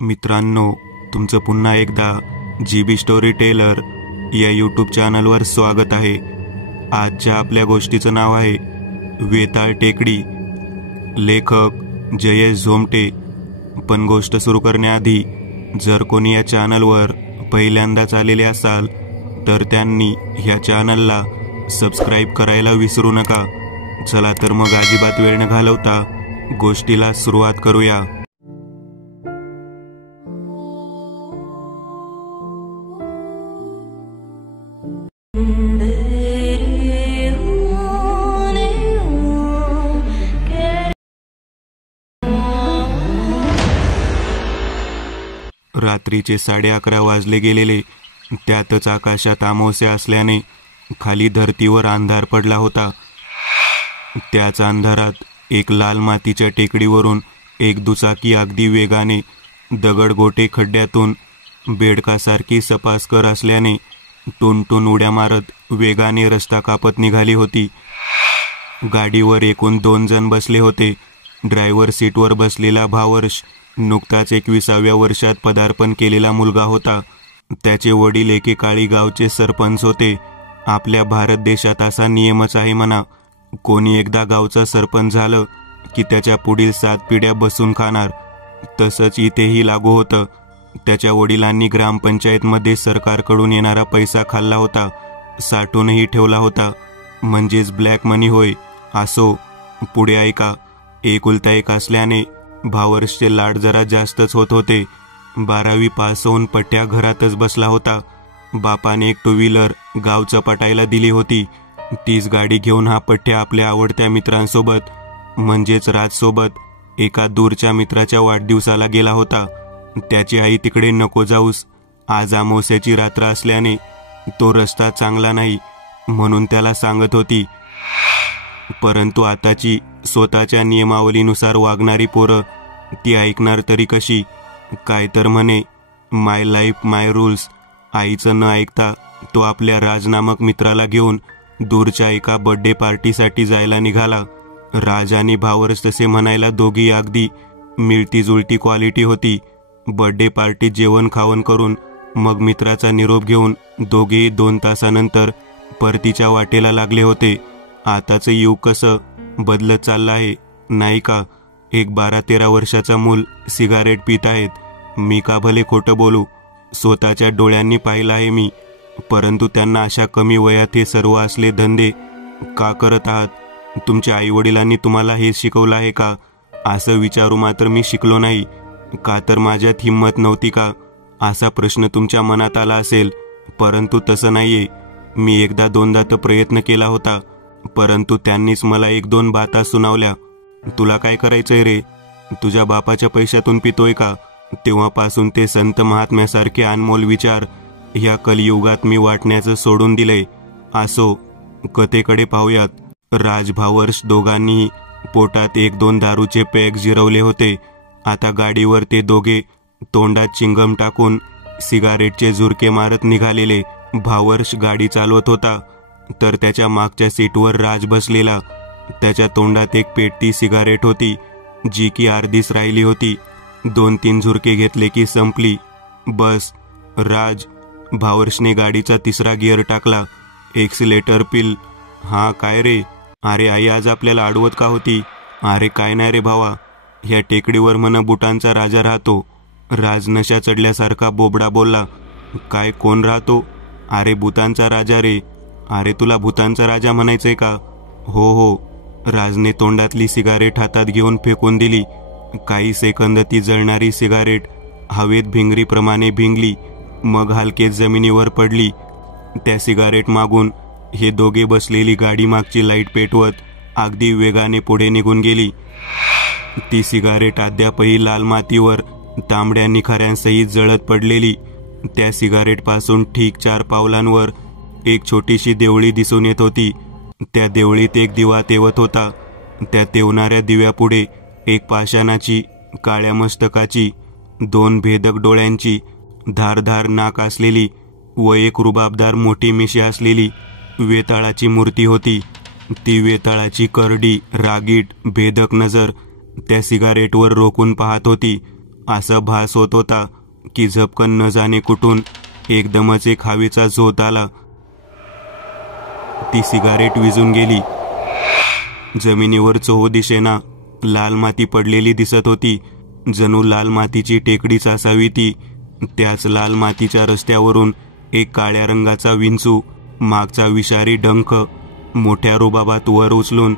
मित्रांनो, तुमचं पुन्हा एकदा GB स्टोरी टेलर या यूट्यूब चॅनलवर स्वागत आहे। आजच्या आपल्या गोष्टीचं नाव आहे वेताळ टेकडी। लेखक जयेश झोमटे। पण गोष्ट सुरू करण्याआधी जर कोणी या चॅनलवर पहिल्यांदाच आलेले असाल तर त्यांनी ह्या चॅनलला सबस्क्राईब करायला विसरू नका। चला तर मग अजिबात वेळ न घालवता गोष्टीला सुरुवात करूया। रात्रीचे 11:30 वाजले गेलेले। त्यातच आकाशात अमावस्या असल्याने खाली धरतीवर अंधार पडला होता। त्याच अंधारात एक लाल मातीच्या टेकडीवरून एक दुचाकी अगदी वेगाने दगडगोटे खड्ड्यातून बेडकासारखी सपासकर असल्याने टुनटुन उड्या मारत वेगाने रस्ता कापत निघाली होती। गाडीवर एकूण 2 जण बसले होते। ड्रायव्हर सीटवर बसलेला भावर्ष नुकताच 21व्या वर्षात पदार्पण केलेला मुलगा होता। त्याचे वडील एकेकाळी गावचे सरपंच होते। आपल्या भारत देशात असा नियमच आहे म्हणा, कोणी एकदा गावचा सरपंच झालं की त्याच्या पुढील 7 पिढ्या बसून खाणार। तसंच इथेही लागू होतं। त्याच्या वडिलांनी ग्रामपंचायतमध्ये सरकारकडून येणारा पैसा खाल्ला होता, साठवूनही ठेवला होता, म्हणजेच ब्लॅक मनी होय। असो, पुढे ऐका। एकुलता एक असल्याने भावर्षचे लाड जरा जास्तच होत होते। 12वी पास होऊन पट्ट्या घरातच बसला होता। बापाने एक 2 व्हीलर गाव चपाटायला दिली होती। तीच गाडी घेऊन हा पट्ट्या आपल्या आवडत्या मित्रांसोबत म्हणजेच राजसोबत एका दूरच्या मित्राच्या वाढदिवसाला गेला होता। त्याची आई तिकडे नको जाऊस, आज अमावस्याची रात्र असल्याने तो रस्ता चांगला नाही म्हणून त्याला सांगत होती। परंतु आताची स्वतःच्या नियमावलीनुसार वागणारी पोरं ती ऐकणार तरी कशी? काय तर म्हणे माय लाईफ माय रूल्स। आईचं न ऐकता तो आपल्या राज नामक मित्राला घेऊन दूरच्या एका बर्थडे पार्टीसाठी जायला निघाला। राज आणि भावर्ष तसे म्हणायला दोघी अगदी मिळती जुळती क्वालिटी होती। बर्थडे पार्टीत जेवण खावण करून मग मित्राचा निरोप घेऊन दोघेही 2 तासानंतर परतीच्या वाटेला लागले होते। आताचं युग कसं बदलत चाललं आहे नाही का? एक 12-13 वर्षाचा मूल सिगारेट पित आहेत। मी का भले खोटं बोलू, स्वतःच्या डोळ्यांनी पाहिलं आहे मी। परंतु त्यांना अशा कमी वयात हे सर्व असले धंदे का करत आहात? तुमच्या आईवडिलांनी तुम्हाला हे शिकवलं आहे का? असं विचारू मात्र मी शिकलो नाही का तर माझ्यात हिंमत नव्हती का, असा प्रश्न तुमच्या मनात आला असेल। परंतु तसं नाहीये। मी 1-2दा तर प्रयत्न केला होता, परंतु त्यांनीच मला 1-2 बाता सुनावल्या। तुला काय करायचंय रे? तुझ्या बापाच्या पैशातून पितोय का? तेव्हापासून ते संत महात्म्यासारखे अनमोल विचार ह्या कलियुगात मी वाटण्याचं सोडून दिलंय। असो, कथेकडे पाहूयात। राज भावर्ष दोघांनीही पोटात 1-2 दारूचे पॅक जिरवले होते। आता गाडीवर ते दोघे तोंडात चिंगम टाकून सिगारेटचे झुरके मारत निघालेले। भावर्ष गाडी चालवत होता तर त्याच्या मागच्या सीटवर राज बसलेला। त्याच्या तोंडात एक पेटती सिगारेट होती जी की अर्धीच राहिली होती। 2-3 झुरके घेतले की संपली। बस राज, भावर्षने गाडीचा 3रा गिअर टाकला। एक्सिलेटर पिल। हा काय रे? अरे आई आज आपल्याला अडवत का होती? अरे काय नाही रे भावा, ह्या टेकडीवर म्हण बुटांचा राजा राहतो। राज नशा चढल्यासारखा बोबडा बोलला। काय कोण राहतो? अरे भूतांचा राजा रे। अरे तुला भूतांचा राजा म्हणायचंय का? हो हो। राजने तोंडातली सिगारेट हातात घेऊन फेकून दिली। काही सेकंद ती जळणारी सिगारेट हवेत भिंगरीप्रमाणे भिंगली, मग हलकेच जमिनीवर पडली। त्या सिगारेट मागून हे दोघे बसलेली गाडी मागची लाईट पेटवत अगदी वेगाने पुढे निघून गेली। ती सिगारेट अद्यापही लाल मातीवर तांबड्या निखाऱ्यांसहित जळत पडलेली। त्या सिगारेटपासून ठीक 4 पावलांवर एक छोटीशी देवळी दिसून येत होती। त्या देवळीत एक दिवा तेवत होता। त्या तेवणाऱ्या दिव्यापुढे एक पाषाणाची, काळ्या मस्तकाची, 2 भेदक डोळ्यांची, धारधार नाक असलेली व एक रुबाबदार मोठी मिशी असलेली वेताळाची मूर्ती होती। ती वेताळाची करडी, रागीट, भेदक नजर त्या सिगारेटवर रोखून पाहत होती असा भास होत होता की झपकन न जाणे कुठून एकदमच एक हवेचा झोत आला. ती सिगारेट विझून गेली. जमिनीवर चोहो दिशेना लाल माती पडलेली दिसत होती. जणू लाल मातीची टेकडीच असावी ती. त्याच लाल मातीच्या रस्त्यावरून एक काळ्या रंगाचा विंचू मागचा विषारी डंख मोठ्या रुबाबात वर उचलून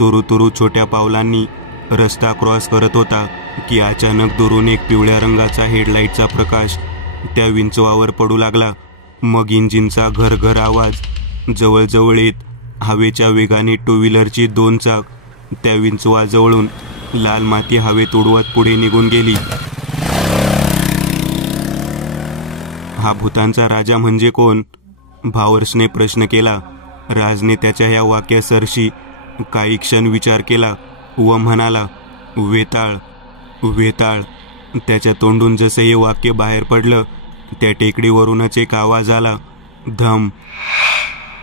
तुरुतुरु छोट्या पावलांनी रस्ता क्रॉस करत होता की अचानक दुरून एक पिवळ्या रंगाचा हेडलाईटचा प्रकाश त्या विंचवावर पडू लागला. मग इंजिनचा घरघर आवाज जवळजवळ येत हवेच्या वेगाने टू व्हीलरची 2 चाक त्या विंचवाजवळून लाल माती हवेत उडवत पुढे निघून गेली. हा भूतांचा राजा म्हणजे कोण? भावर्सने प्रश्न केला. राजने त्याच्या ह्या वाक्यासरशी काही क्षण विचार केला व म्हणाला, वेताळ. वेताळ. त्याच्या तोंडून जसे हे वाक्य बाहेर पडलं त्या टेकडीवरूनच एक आवाज आला, धम.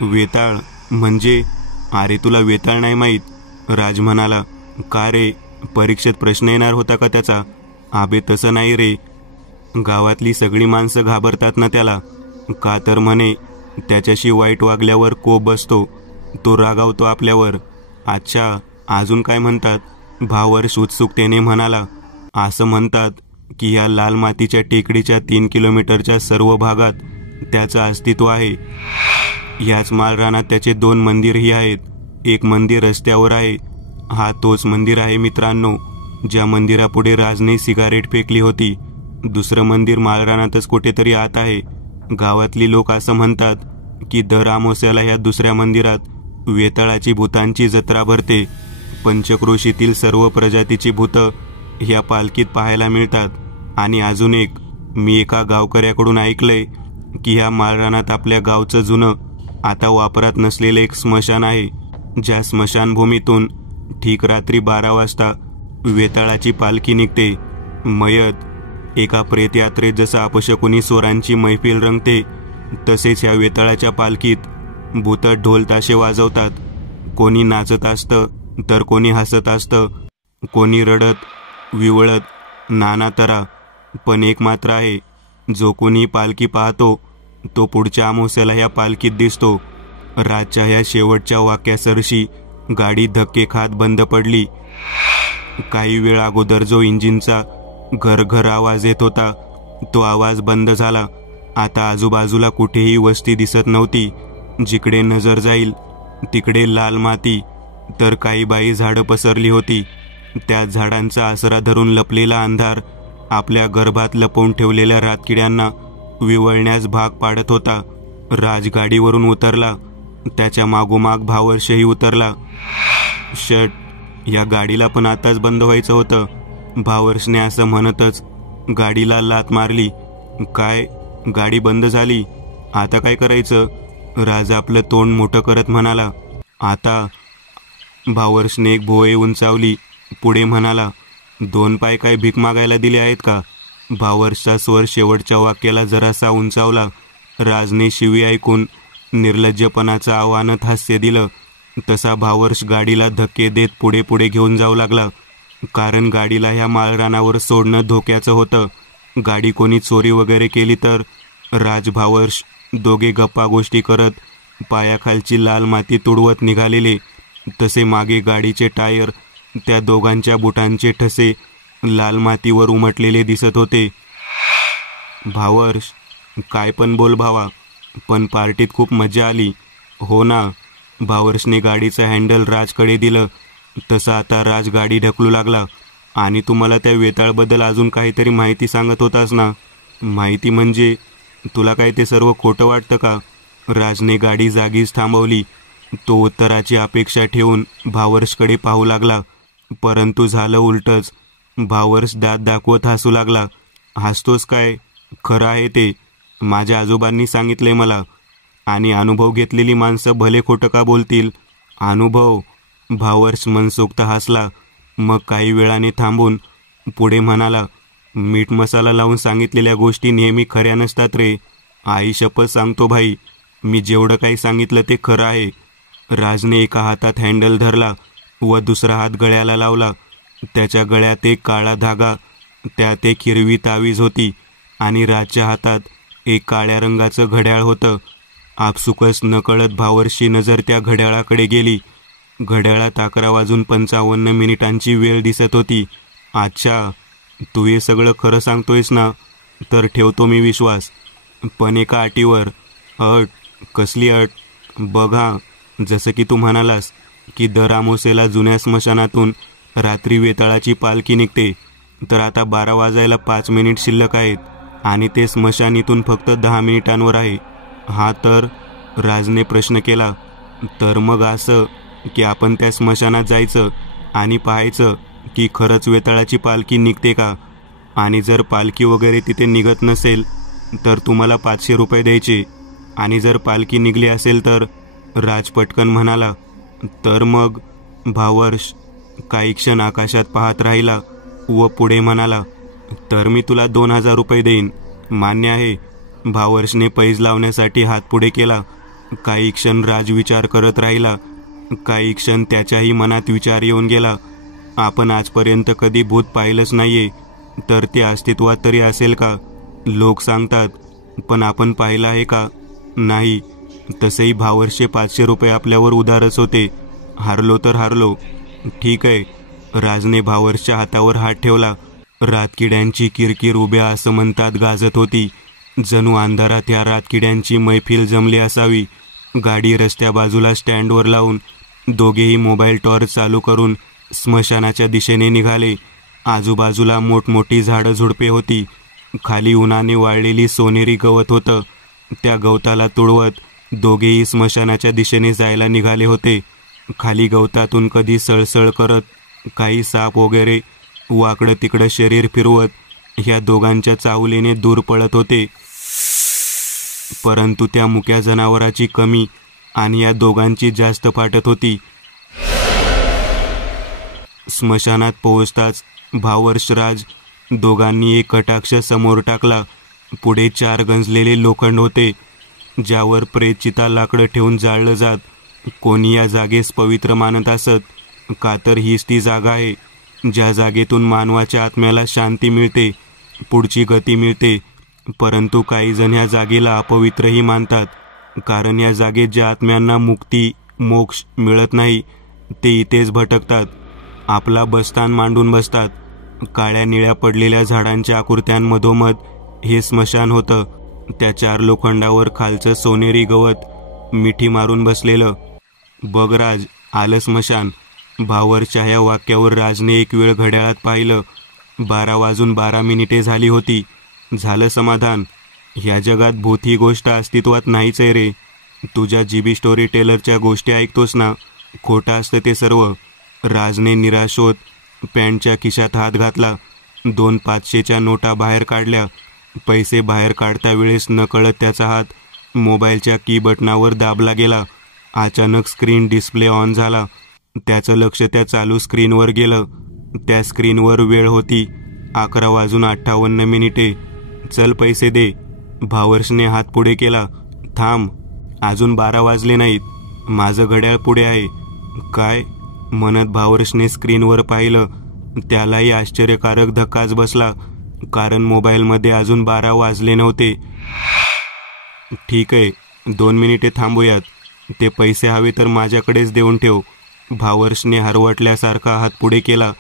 वेताळ म्हणजे? अरे तुला वेताळ नाही माहीत? राज म्हणाला. का रे, परीक्षेत प्रश्न येणार होता का त्याचा? आबे तसं नाही रे. गावातली सगळी माणसं घाबरतात ना त्याला. का तर म्हणे त्याच्याशी वाईट वागल्यावर कोप बसतो, तो रागावतो आपल्यावर. अच्छा, अजून काय म्हणतात? भावर्ष उत्सुकतेने म्हणाला. असं म्हणतात की या लाल मातीच्या टेकडीच्या 3 किलोमीटरच्या सर्व भागात त्याचं अस्तित्व आहे. याच माळरानात त्याचे 2 मंदिरही आहेत. एक मंदिर रस्त्यावर आहे. हा तोच मंदिर आहे मित्रांनो, ज्या मंदिरापुढे राजने सिगारेट फेकली होती. दुसरं मंदिर माळरानातच कुठेतरी आत आहे. गावातली लोक असं म्हणतात की दर अमावस्याला ह्या दुसऱ्या मंदिरात वेताळाची भूतांची जत्रा भरते. पंचक्रोशीतील सर्व प्रजातीची भूतं ह्या पालखीत पाहायला मिळतात. आणि अजून एक, मी एका गावकऱ्याकडून ऐकलंय की ह्या माळरानात आपल्या गावचं जुनं आता वापरात नसलेलं एक स्मशान आहे, ज्या स्मशानभूमीतून ठीक रात्री 12 वाजता वेताळाची पालखी निघते. मयत एका प्रेतयात्रेत जसं अपशकुनी स्वरांची मैफिल रंगते तसेच ह्या वेताळाच्या पालखीत भूतं ढोल ताशे वाजवतात. कोणी नाचत असतं तर कोणी हसत असतं, कोणी रडत विवळत नाना तरा. पण एक मात्र आहे, जो कोणी पालखी पाहतो तो पुढच्या अमावस्याला ह्या पालखीत दिसतो. रातच्या ह्या शेवटच्या वाक्यासरशी गाडी धक्के खात बंद पडली. काही वेळ अगोदर जो इंजिनचा घरघर आवाज येत होता तो आवाज बंद झाला. आता आजूबाजूला कुठेही वस्ती दिसत नव्हती. जिकडे नजर जाईल तिकडे लाल माती, तर काही बाई झाडं पसरली होती. त्या झाडांचा आसरा धरून लपलेला अंधार आपल्या गर्भात लपवून ठेवलेल्या रातकिड्यांना विवळण्यास भाग पाडत होता. राज गाडीवरून उतरला. त्याच्या मागोमाग भावर्षही उतरला. शट, या गाडीला पण आताच बंद व्हायचं होतं. भावर्षने असं म्हणतच गाडीला लाथ मारली. काय, गाडी बंद झाली? आता काय करायचं? राज आपलं तोंड मोठं करत म्हणाला. आता? भावर्षने एक भुवई उंचावली. पुढे म्हणाला, 2 पाय काय भीक मागायला दिले आहेत का? भावर्षचा स्वर शेवटच्या वाक्याला जरासा उंचावला. राजने शिवी ऐकून निर्लज्जपणाचं आव्हानात हास्य दिलं. तसा भावर्ष गाडीला धक्के देत पुढे पुढे घेऊन जाऊ लागला. कारण गाडीला ह्या माळरानावर सोडणं धोक्याचं होतं. गाडी कोणी चोरी वगैरे केली तर? राज भावर्ष दोघे गप्पा गोष्टी करत पायाखालची लाल माती तुडवत निघालेले. तसे मागे गाडीचे टायर, त्या दोघांच्या बुटांचे ठसे लाल मातीवर उमटलेले दिसत होते. भावर्ष, काय पण बोल भावा, पण पार्टीत खूप मजा आली हो ना? भावर्षने गाडीचं हँडल राजकडे दिलं. तसं आता राज गाडी ढकलू लागला. आणि तुम्हाला त्या वेताळबद्दल अजून काहीतरी माहिती सांगत होतास ना? माहिती म्हणजे तुला काय ते सर्व खोटं वाटतं का? राजने गाडी जागीच थांबवली. तो उत्तराची अपेक्षा ठेवून भावर्षकडे पाहू लागला. परंतु झालं उलटच. भावर्ष दात दाखवत हसू लागला. हसतोस काय? खरं आहे ते. माझ्या आजोबांनी सांगितले मला. आणि अनुभव घेतलेली माणसं भले खोटं का बोलतील? अनुभव? भावर्ष मनसोक्त हसला. मग काही वेळाने थांबून पुढे म्हणाला, मीठ मसाला लावून सांगितलेल्या गोष्टी नेहमी खऱ्या नसतात रे. आई शपथ सांगतो भाई, मी जेवढं काही सांगितलं ते खरं आहे. राजने एका हातात हँडल धरला व दुसरा हात गळ्याला लावला. त्याच्या गळ्यात एक काळा धागा त्यात एक हिरवी तावीज होती आणि राजच्या हातात एक काळ्या रंगाचं घड्याळ होतं. आपसुकच नकळत भावर्षी नजर त्या घड्याळाकडे गेली. घड्याळात 11:55 वेळ दिसत होती. अच्छा, तू हे सगळं खरं सांगतोयस ना? तर ठेवतो मी विश्वास, पण एका अटीवर. अट? कसली अट? बघा, जसं की तू म्हणालास की दर अमावास्येला जुन्या स्मशानातून रात्री वेताळाची पालखी निघते, तर आता 12 वाजायला 5 मिनिट शिल्लक आहेत आणि ते स्मशान इथून फक्त 10 मिनिटांवर आहे. हा तर? राजने प्रश्न केला. तर मग असं की आपण त्या स्मशानात जायचं आणि पाहायचं की खरंच वेताळाची पालखी निघते का, आणि जर पालखी वगैरे तिथे निघत नसेल तर तुम्हाला 500 रुपये द्यायचे, आणि जर पालखी निघली असेल तर? राज पटकन म्हणाला. तर मग? भावर्ष काही क्षण आकाशात पाहत राहिला व पुढे म्हणाला, तर मी तुला 2000 रुपये देईन. मान्य आहे? भावर्षने पैज लावण्यासाठी हात पुढे केला. काही क्षण राज विचार करत राहिला. काही क्षण त्याच्याही मनात विचार येऊन गेला. आपण आजपर्यंत कधी भूत पाहिलंच नाहीये, तर ते अस्तित्वात तरी असेल का? लोक सांगतात, पण आपण पाहिलं आहे का? नाही. तसेही भावर्षे 500 रुपये आपल्यावर उधारच होते. हारलो तर हारलो. ठीक आहे. राजने भावर्षच्या हातावर हात ठेवला. रातकिड्यांची किरकिर उभ्या आसमंतात गाजत होती. जणू अंधारात या रातकिड्यांची मैफिल जमली असावी. गाडी रस्त्या बाजूला स्टँडवर लावून दोघेही मोबाईल टॉर्च चालू करून स्मशानाच्या दिशेने निघाले. आजूबाजूला मोठमोठी झाडं झुडपे होती. खाली उन्हाने वाळलेली सोनेरी गवत होतं. त्या गवताला तुडवत दोघेही स्मशानाच्या दिशेने जायला निघाले होते. खाली गवतातून कधी सळसळ करत काही साप वगैरे वाकडं तिकडं शरीर फिरवत ह्या दोघांच्या चावलीने दूर पळत होते. परंतु त्या मुक्या जनावराची कमी आणि या दोघांची जास्त फाटत होती. स्मशानात पोहोचताच भावर्षराज दोघांनी एक कटाक्ष समोर टाकला. पुढे 4 गंजलेले लोखंड होते, ज्यावर प्रेतचिता लाकडं ठेवून जाळलं जात. कोणी या जागेस पवित्र मानत असत, का तर हीच ती जागा आहे ज्या जागेतून मानवाच्या आत्म्याला शांती मिळते, पुढची गती मिळते. परंतु काही जण ह्या जागेला अपवित्रही मानतात, कारण या जागेत ज्या आत्म्यांना मुक्ती मोक्ष मिळत नाही ते इथेच भटकतात, आपला बस्तान मांडून बसतात. काळ्या निळ्या पडलेल्या झाडांच्या आकृत्यांमधोमध हे स्मशान होतं. त्या 4 लोखंडावर खालचं सोनेरी गवत मिठी मारून बसलेलं. बघ राज, आलं स्मशान. भावर्षच्या ह्या वाक्यावर राजने एक वेळ घड्याळात पाहिलं. 12:12 झाली होती. झालं समाधान. ह्या जगात भूत ही गोष्ट अस्तित्वात नाहीच आहे रे. तुझ्या जीबी स्टोरी टेलरच्या गोष्टी ऐकतोस ना, खोटं असतं ते सर्व. राजने निराश होत पॅन्टच्या खिशात हात घातला. 2 500च्या नोटा बाहेर काढल्या. पैसे बाहेर काढता वेळेस नकळत त्याचा हात मोबाईलच्या की बटनावर दाबला गेला. अचानक स्क्रीन डिस्प्ले ऑन झाला. त्याचं लक्ष त्या चालू स्क्रीनवर गेलं. त्या स्क्रीनवर वेळ होती 11:58. चल पैसे दे. भावर्षने हात पुढे केला. थांब, अजून 12 वाजले नाहीत. माझं घड्याळ पुढे आहे. काय म्हणत भावर्षने स्क्रीनवर पाहिलं. त्यालाही आश्चर्यकारक धक्काच बसला, कारण मोबाईलमध्ये अजून 12 वाजले नव्हते. ठीक आहे, 2 मिनिटे थांबूयात. ते पैसे हवे तर माझ्याकडेच देऊन ठेव. भावर्षने हरवटल्यासारखा हात पुढे केला.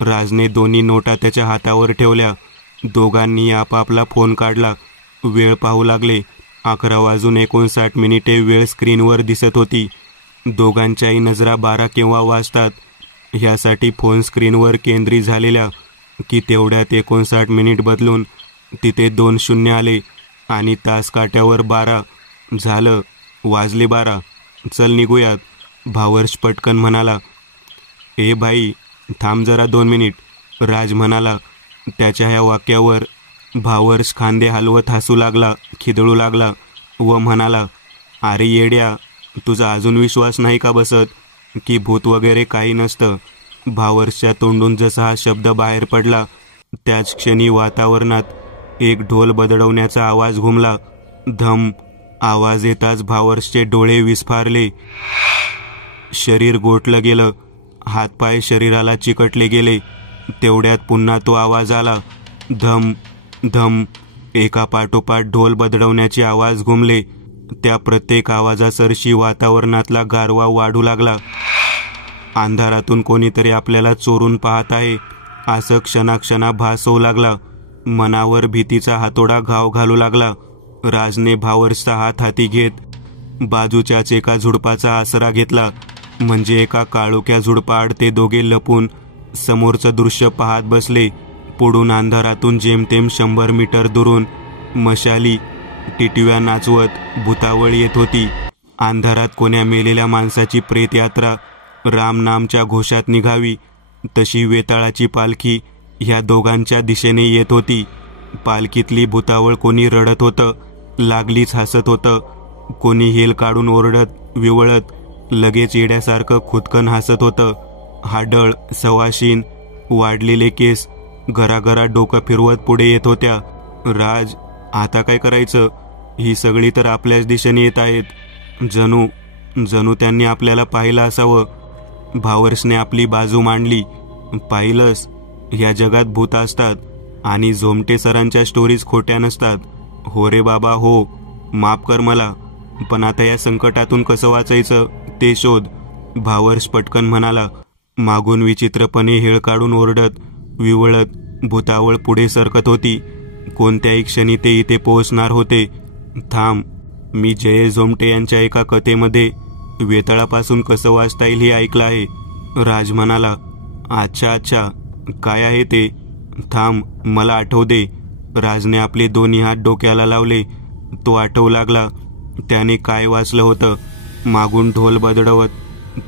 राजने दोन्ही नोटा त्याच्या हातावर ठेवल्या. दोघांनी आपापला फोन काढला. वेळ पाहू लागले. 11:59 वेळ स्क्रीनवर दिसत होती. दोघांच्याही नजरा 12 केव्हा वाजतात ह्यासाठी फोन स्क्रीनवर केंद्रित झालेल्या की तेवढ्यात 59 मिनिट बदलून तिथे 2 शून्य आले आणि तास काट्यावर 12. झालं, वाजले 12. चल निघूयात. भावर्ष पटकन म्हणाला. ए भाई, थांब जरा 2 मिनिट. राज म्हणाला. त्याच्या ह्या वाक्यावर भावर्ष खांदे हलवत हसू लागला, खिदळू लागला व म्हणाला, अरे येड्या, तुझा अजून विश्वास नाही का बसत की भूत वगैरे काही नसतं? भावर्षच्या तोंडून जसा हा शब्द बाहेर पडला त्याच क्षणी वातावरणात एक ढोल बदडवण्याचा आवाज घुमला. धम. आवाज येताच भावर्षचे डोळे विस्फारले. शरीर गोठलं गेलं. हातपाय शरीराला चिकटले गेले. तेवढ्यात पुन्हा तो आवाज आला. धम धम एका पाठोपाठ ढोल बदलवण्याचे आवाज घुमले. त्या प्रत्येक आवाजासरशी वातावरणातला गारवा वाढू लागला. अंधारातून कोणीतरी आपल्याला चोरून पाहत आहे असं क्षणाक्षणा भास होऊ लागला. मनावर भीतीचा हातोडा घाव घालू लागला. राजने भावर्सचा हात हाती घेत बाजूच्याच एका झुडपाचा आसरा घेतला. म्हणजे एका काळोख्या झुडपाआड ते दोघे लपून समोरचं दृश्य पाहत बसले. पुढून अंधारातून जेमतेम 100 मीटर दुरून मशाली टिटव्या नाचवत भुतावळ येत होती. अंधारात कोण्या मेलेल्या माणसाची प्रेतयात्रा रामनामच्या घोषात निघावी तशी वेताळाची पालखी ह्या दोघांच्या दिशेने येत होती. पालखीतली भुतावळ कोणी रडत होतं, लागलीच हसत होतं, कोणी हेल काढून ओरडत विवळत लगेच येड्यासारखं खुदकन हसत होतं. हाडळ सवाशीन वाढलेले केस घराघरा डोकं फिरवत पुढे येत होत्या. राज, आता काय करायचं? ही सगळी तर आपल्याच दिशेने येत आहेत. जणू त्यांनी आपल्याला पाहिलं असावं. भावर्सने आपली बाजू मांडली. पाहिलंस, ह्या जगात भूत असतात आणि झोमटे सरांच्या स्टोरीज खोट्या नसतात. हो रे बाबा हो, माफ कर मला, पण आता या संकटातून कसं वाचायचं ते शोध. भावर्स पटकन म्हणाला. मागून विचित्रपणे हेळ काढून ओरडत विवळत भुतावळ पुढे सरकत होती. कोणत्याही क्षणी ते इथे पोहोचणार होते. थांब, मी जयेश झोमटे यांच्या एका कथेमध्ये वेताळापासून कसं वाचता येईल हे ऐकलं आहे. राज म्हणाला. अच्छा, काय आहे ते? थांब, मला आठवू दे. राजने आपले दोन्ही हात डोक्याला लावले. तो आठवू लागला त्याने काय वाचलं होतं. मागून ढोल बदडवत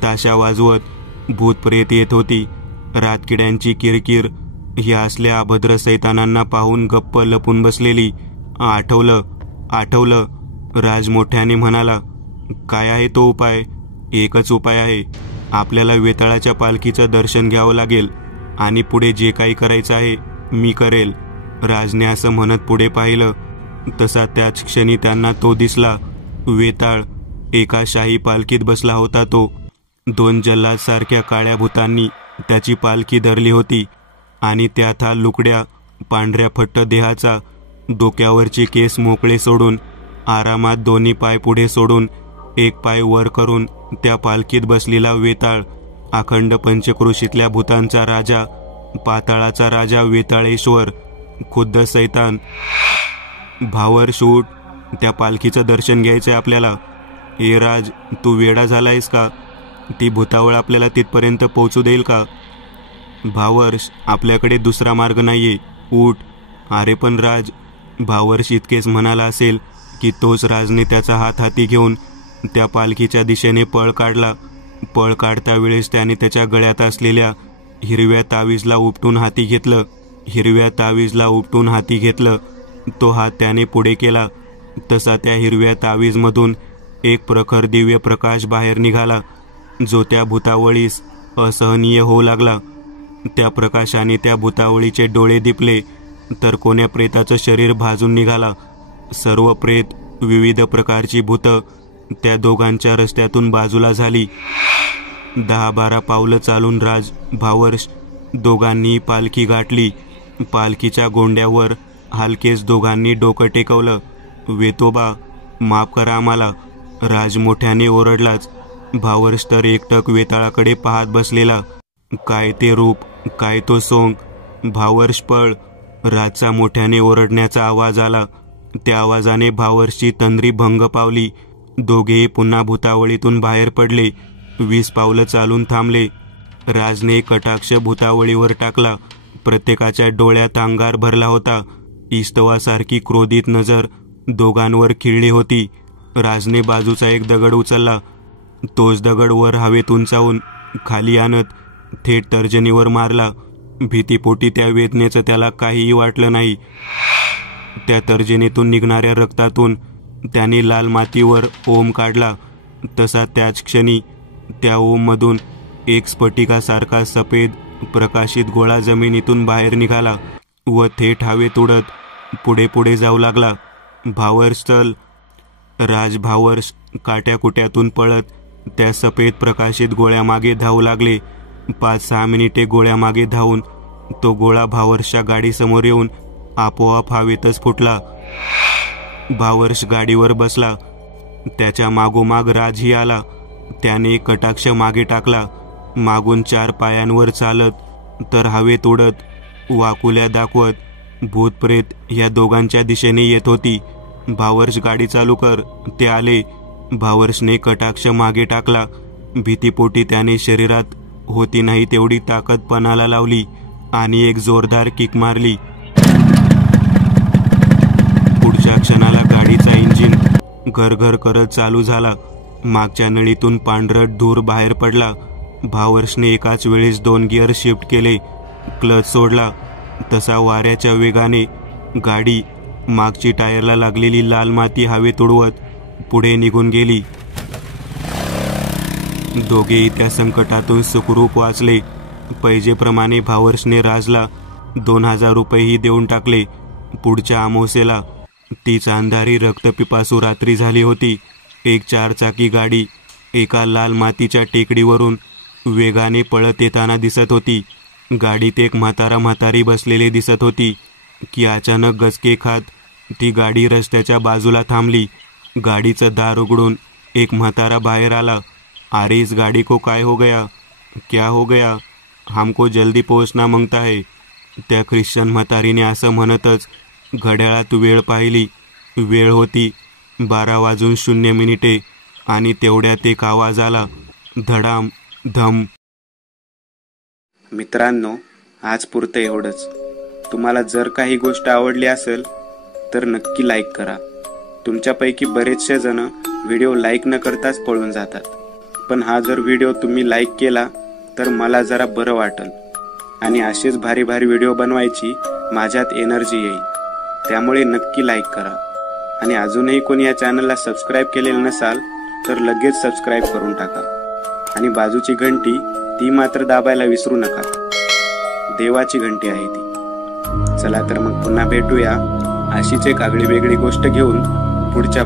ताशा वाजवत भूत प्रेत येत होती. रातकिड्यांची किरकिर ह्या असल्या अभद्र सैतानांना पाहून गप्प लपून बसलेली. आठवलं, राज मोठ्याने म्हणाला. काय आहे तो उपाय? एकच उपाय आहे. आपल्याला वेताळाच्या पालखीचं दर्शन घ्यावं लागेल आणि पुढे जे काही करायचं आहे मी करेल. राजने असं म्हणत पुढे पाहिलं तसा त्याच क्षणी त्यांना तो दिसला. वेताळ एका शाही पालखीत बसला होता. तो 2 जल्लादसारख्या काळ्या भूतांनी त्याची पालखी धरली होती आणि त्यात हा लुकड्या पांढऱ्या फट्ट देहाचा, डोक्यावरचे केस मोकळे सोडून आरामात दोन्ही पाय पुढे सोडून एक पाय वर करून त्या पालखीत बसलेला वेताळ, अखंड पंचक्रोशीतल्या भूतांचा राजा, पाताळाचा राजा वेताळेश्वर, खुद्द सैतान. भावर शूट, त्या पालखीचं दर्शन घ्यायचंय आपल्याला. ए राज, तू वेडा झालायस का? ती भूतावळ आपल्याला तिथपर्यंत पोहोचू देईल का? भावर्ष, आपल्याकडे दुसरा मार्ग नाहीये, उठ. अरे पण राज, भावर्ष इतकेच म्हणाला असेल की तोच राजने त्याचा हात हाती घेऊन त्या पालखीच्या दिशेने पळ काढला. पळ काढता वेळेस त्याने त्याच्या गळ्यात असलेल्या हिरव्या तावीजला उपटून हाती घेतलं. तो हात त्याने पुढे केला तसा त्या हिरव्या तावीजमधून एक प्रखर दिव्य प्रकाश बाहेर निघाला जो त्या भूतावळीस असहनीय होऊ लागला. त्या प्रकाशाने त्या भूतावळीचे डोळे दिपले तर कोण्या प्रेताचं शरीर भाजून निघाला. सर्व प्रेत, विविध प्रकारची भूतं त्या दोघांच्या रस्त्यातून बाजूला झाली. 10-12 पावलं चालून राज, भावर्ष दोघांनी पालखी गाठली. पालखीच्या गोंड्यावर हलकेच दोघांनी डोकं टेकवलं. वेतोबा, माफ करा आम्हाला, राज मोठ्याने ओरडलाच. भावर्ष तर एकटक वेताळाकडे पाहत बसलेला. काय ते रूप, काय तो सोंग. भावर्ष पळ. राजचा मोठ्याने ओरडण्याचा आवाज आला. त्या आवाजाने भावर्षची तंद्री भंग पावली. दोघेही पुन्हा भूतावळीतून बाहेर पडले. 20 पावलं चालून थांबले. राजने कटाक्ष भूतावळीवर टाकला. प्रत्येकाच्या डोळ्यात अंगार भरला होता. इस्तवासारखी क्रोधित नजर दोघांवर खिळली होती. राजने बाजूचा एक दगड उचलला. तोच दगड वर हवेत उंचावून खाली आणत थेट तर्जनीवर मारला. भीतीपोटी त्या वेदनेचं त्याला काहीही वाटलं नाही. त्या तर्जनीतून निघणाऱ्या रक्तातून त्याने लाल मातीवर ओम काढला. तसा त्याच क्षणी त्या ओममधून एक स्फटिकासारखा सफेद प्रकाशित गोळा जमिनीतून बाहेर निघाला व थेट हवेत उडत पुढे पुढे जाऊ लागला. भावर्ष चल. राज भावर्ष काट्याकुट्यातून पळत त्या सफेद प्रकाशित गोळ्यामागे धावू लागले. 5-6 मिनिटे गोळ्यामागे धावून तो गोळा भावर्षच्या गाडीसमोर येऊन आपोआप हवेतच फुटला. भावर्ष गाडीवर बसला. त्याच्या मागोमाग राजही आला. त्याने कटाक्ष मागे टाकला. मागून 4 पायांवर चालत तर हवेत उडत, वाकुल्या दाखवत भूतप्रेत या दोघांच्या दिशेने येत होती. भावर्ष गाडी चालू कर, ते आले. भावर्षने कटाक्ष मागे टाकला. भीतीपोटी त्याने शरीरात होती नाही तेवढी ताकद पणाला लावली आणि एक जोरदार किक मारली. पुढच्या क्षणाला गाडीचा इंजिन घरघर करत चालू झाला. मागच्या नळीतून पांढरट धूर बाहेर पडला. भावर्षने एकाच वेळेस 2 गिअर शिफ्ट केले. क्लच सोडला तसा वाऱ्याच्या वेगाने गाडी मागची टायरला लागलेली लाल माती हवेत उडवत पुढे निघून गेली. दोघेही त्या संकटातून सुखरूप वाचले. पैजेप्रमाणे भावर्षने राजला 2000 रुपयेही देऊन टाकले. पुढच्या अमावस्येला तीच अंधारी रक्तपिपासू रात्री झाली होती. एक 4 चाकी गाडी एका लाल मातीच्या टेकडीवरून वेगाने पळत येताना दिसत होती. गाडीत एक म्हातारी बसलेले दिसत होती की अचानक गचके खात ती गाडी रस्त्याच्या बाजूला थांबली. गाडीचं दार उघडून एक म्हातारा बाहेर आला. अरे इस गाड़ी को काय हो गया, क्या हो गया, हमको जल्दी पहुंचना मांगता है. त्या ख्रिश्चन म्हातारीने असं म्हणतच घड्याळात वेळ पाहिली. वेळ होती 12:00 आणि तेवढ्यात एक आवाज आला, धडाम धम. मित्रांनो, आज पुरतं एवढंच. तुम्हाला जर काही गोष्ट आवडली असेल तर नक्की लाईक करा. तुमच्यापैकी बरेचसे जण व्हिडिओ लाईक न करताच पळून जातात, पण हा जर व्हिडिओ तुम्ही लाईक केला तर मला जरा बरं वाटेल आणि असेच भारी भारी व्हिडिओ बनवायची माझ्यात एनर्जी येईल. त्यामुळे नक्की लाईक करा. आणि अजूनही कोणी या चॅनलला सबस्क्राईब केलेलं नसाल तर लगेच सबस्क्राईब करून टाका. आणि बाजूची घंटी ती मात्र दाबायला विसरू नका. देवाची घंटी आहे ती. चला तर मग पुन्हा भेटूया अशीच एक आगळी वेगळी गोष्ट घेऊन पुढच्या